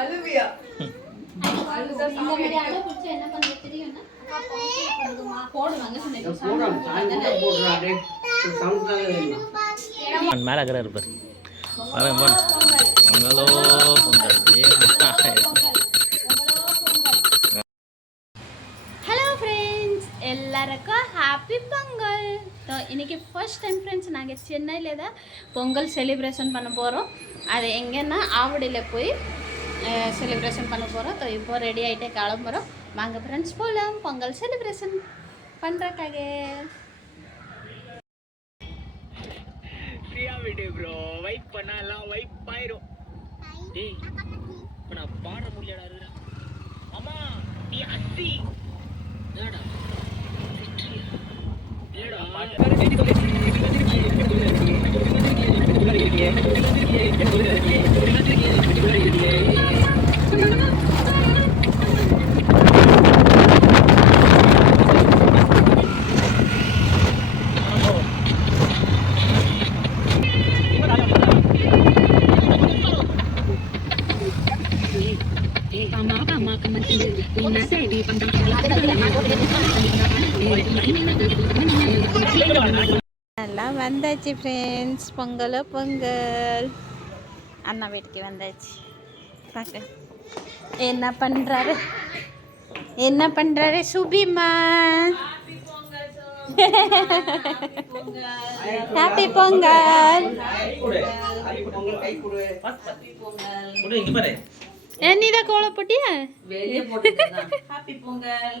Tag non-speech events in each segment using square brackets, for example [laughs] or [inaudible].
அழுவியா? இருப்பார் பாருங்க பொங்கலோ பொங்கல் ஹலோ ஃப்ரெண்ட்ஸ் எல்லாருக்கும் ஹாப்பி பொங்கல். ஸோ இன்றைக்கி ஃபர்ஸ்ட் டைம் ஃப்ரெண்ட்ஸ் நாங்கள் சென்னையில் தான் பொங்கல் செலிப்ரேஷன் பண்ண போகிறோம் அது எங்கன்னா ஆவடியில் போய் செலிப்ரேஷன் பண்ண போகிறோம் ஸோ இப்போ ரெடி ஆகிட்டே கிளம்புறோம் வாங்க ஃப்ரெண்ட்ஸ் போகலாம் பொங்கல் செலிப்ரேஷன் பண்ணுறக்காக ஃப்ரீயா விடு ப்ரோ வைப் பண்ணலாம் வைப் ஆயிரும். டேய் இப்போ நான் பாட முடியலடா இருக்கிறேன் அம்மா நீ அத்தி. ஏடா வெற்றியா? ஏடா எல்லாம் வந்தாச்சு ஃப்ரெண்ட்ஸ் பொங்கலோ பொங்கல். அண்ணா வீட்டுக்கு வந்தாச்சு. பார்க்க என்ன பண்ணுறாரு என்ன பண்ணுறாரு சுபிமா? ஹாப்பி பொங்கல். நீதான் கோலம் போட்டியா ஹாப்பி பொங்கல்.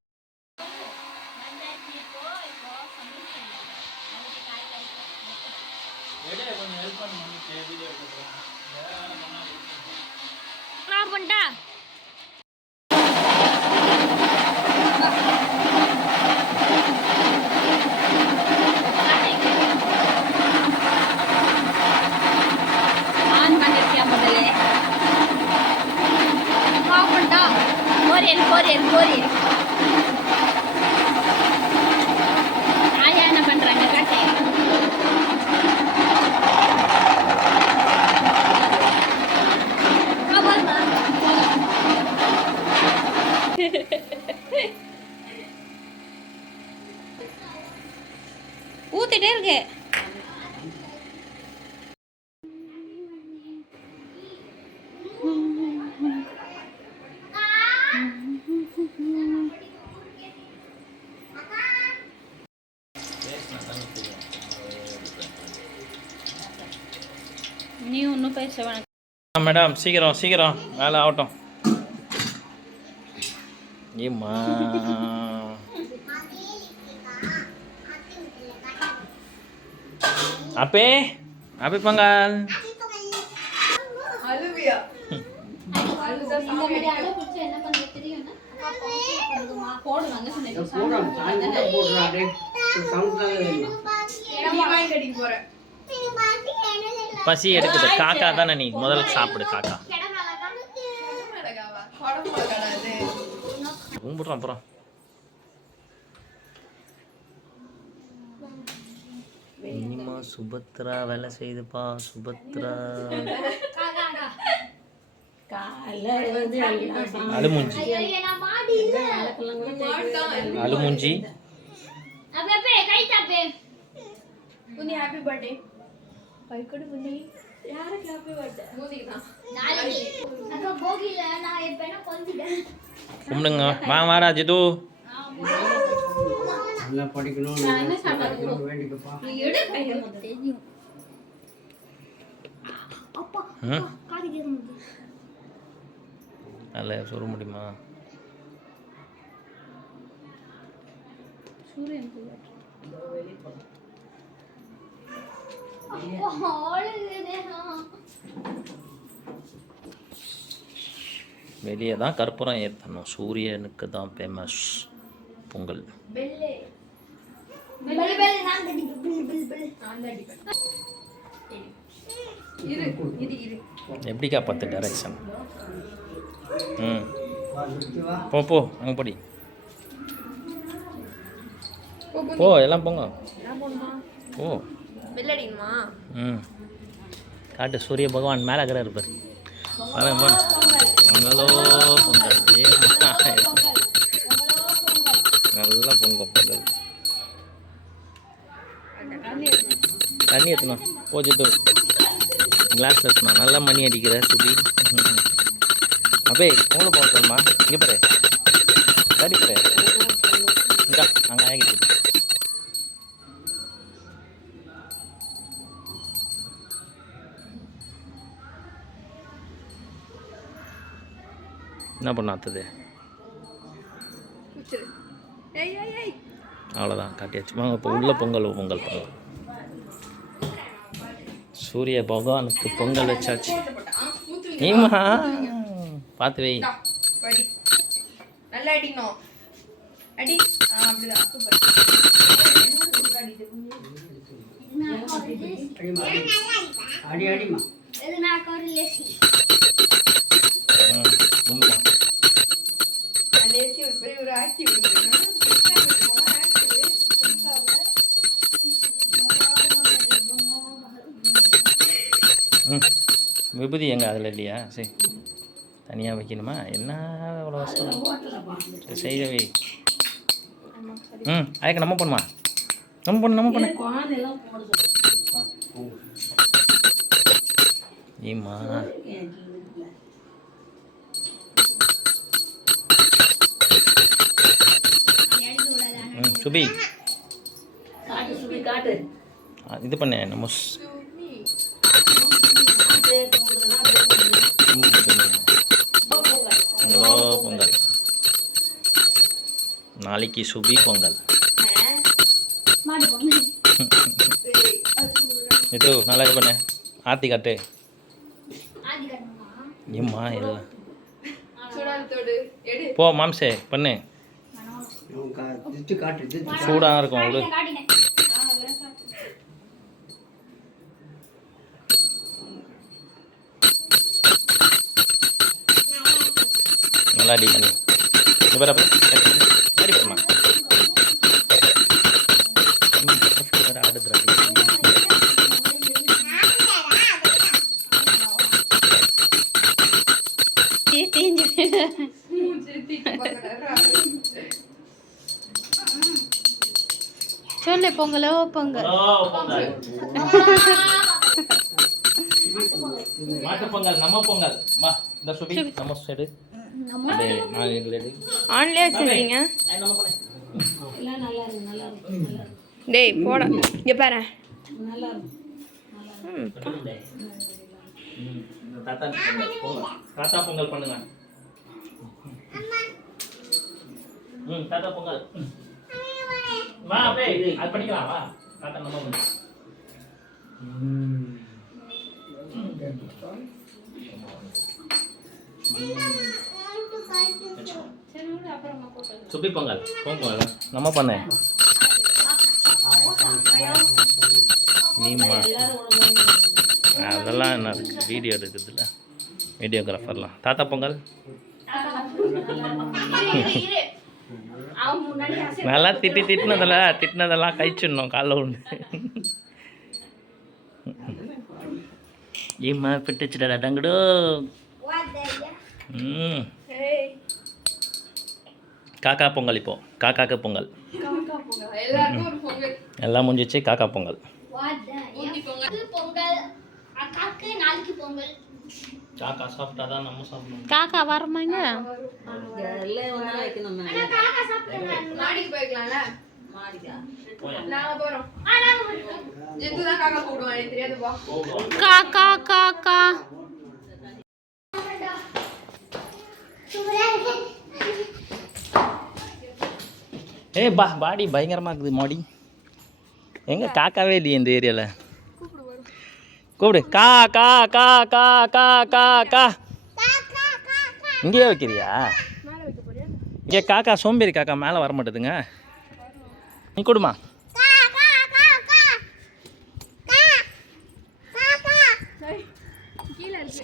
வேணாம் மேடம் சீக்கிரம் சீக்கிரம். வேலை ஆகட்டும். ஏம்மா? அப்பே அப்பே பொங்கல். அழுவியா? பசி எடுக்குது. காக்கா தானே நீ முதல்ல சாப்பிடு காக்கா. கும்பிட்றோம் அப்புறம். இனிமா சுபத்ரா வேலை செய்யுதுப்பா சுபத்ரா. அழுமூஞ்சி. அழுமூஞ்சி. புனி ஹாப்பி பர்த்டே பைக்கடு பர்த்டே மூதிக்கு தான் கும்பிடுங்க. வா வாடா ஜிது நல்ல சொல்ல முடியுமா? [laughs] வெளியே தான் கற்பூரம் ஏற்றணும் சூரியனுக்கு தான் ஃபேமஸ் பொங்கல் எப்படிக்கா பத்து டைரக்ஷன் ம். போ போ அங்கே போடி. போ, போ. போ எல்லாம் போங்க. என்ன பண்ணுமா ஓ ம். காட்டு சூரிய பகவான் மேலே இருக்கிற இருப்பார். பாருங்க பாருங்க. பொங்கலோ. பொங்கல் நல்ல பொங்கல். பொங்கல் தண்ணி ஏற்றணும் போச்சு கிளாஸில் ஏற்றணும் நல்லா மணி அடிக்கிற சுபி. அப்பே பொங்கல் போகணுமா இங்கே பாரு. சரி பாரு. இந்தா அங்கே ஆகிட்டு என்ன பண்ண அடுத்தது? வச்சிரு ஏய் ஏய் ஏய். அவ்வளோதான் காட்டியாச்சு. வாங்க இப்போ உள்ள பொங்கல் பொங்கல் பொங்கல். சூரிய பகவானுக்கு பொங்கல் வச்சாச்சு. நீமா பார்த்து வை. நல்லா அடிக்கணும். அடி. அப்படிதான். சூப்பர். அடி அடிமா விபூதி எங்க அதில் இல்லையா? சரி. தனியாக வைக்கணுமா? என்ன அவ்வளோ அவசரம்? சரி, ம் அதுக்கு நம்ம பண்ணுமா நம்ம பண்ணு நம்ம பண்ணு ஏம்மா? ம் சுபி. இது பண்ணு நம்ம பொங்கலோ. நாளைக்கு சுபி பொங்கல். இது நல்லா இது பண்ணு. ஆர்த்தி காட்டு. ஏம்மா எடு. போ மாம்சே பண்ணு. சூடாக இருக்கும் விடு. பாரு அப்புறம். அடி பண்ணுமா ஆடுதுடா தீஞ்சு திருத்தி பார்க்கறாரா சொல்லு பொங்கலோ பொங்கல். மாட்டு பொங்கல் நம்ம பொங்கல். வா இந்த சுபி நம்ம சைடு. ஆன்லயே வச்சிருக்கீங்க டேய் போடா இங்க பாரு தாத்தா பொங்கல் பொங்கல். தாத்தா பொங்கல் பண்ணுங்க ம் தாத்தா பொங்கல். வா அப்படியே அது பண்ணிக்கலாம் வா தாத்தா நம்ம பண்ணு சுப்பி பொங்கல். பொங்கல். நம்ம பண்ண. நீமா அதெல்லாம் என்ன இருக்கு வீடியோ எடுக்கிறதுல? வீடியோகிராஃபர்லாம். தாத்தா பொங்கல்? நல்லா திட்டி திட்டினதில்ல திட்டினதெல்லாம் கழிச்சிடணும் காலைல ஒன்று ஏம்மா பிட்டுச்சுடா டங்குடோ. ம். காக்கா பொங்கல் இப்போ. காக்காக்கு பொங்கல். காக்கா பொங்கல்? எல்லாருக்கும் ஒரு பொங்கல். எல்லாம் முடிஞ்சிச்சு காக்கா பொங்கல். காக்கா சாப்பிட்டா தான் நம்ம சாப்பிடணும். காக்கா வரமாங்க காக்கா சாப்பிடுங்க ஏ ஏய் பா பாடி பயங்கரமாக இருக்குது மாடி. எங்கே காக்காவே இல்லையே இந்த ஏரியாவில் கூப்பிடு. கா கா கா கா கா கா கா. இங்கேயே வைக்கிறியா? இங்கே காக்கா சோம்பேறி காக்கா மேலே வர மாட்டேதுங்க. நீ கொடுமா?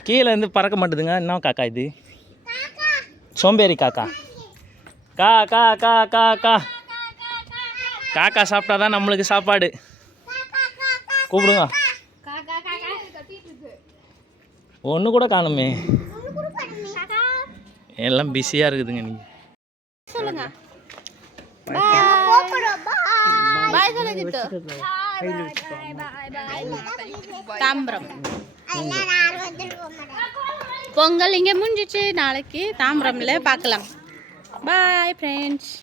கீழே இருந்து பறக்க மாட்டேதுங்க. என்ன காக்கா இது? சோம்பேறி காக்கா. கா கா கா கா கா. காக்கா சாப்பிட்டா தான் நம்மளுக்கு சாப்பாடு. கூப்பிடுங்க. ஒன்று கூட காணுமே. எல்லாம் பிஸியாக இருக்குதுங்க நீ சொல்லுங்க. தாம்பரம். பொங்கல் இங்கே முடிஞ்சிச்சு. நாளைக்கு தாம்பரம்ல பார்க்கலாம். Bye friends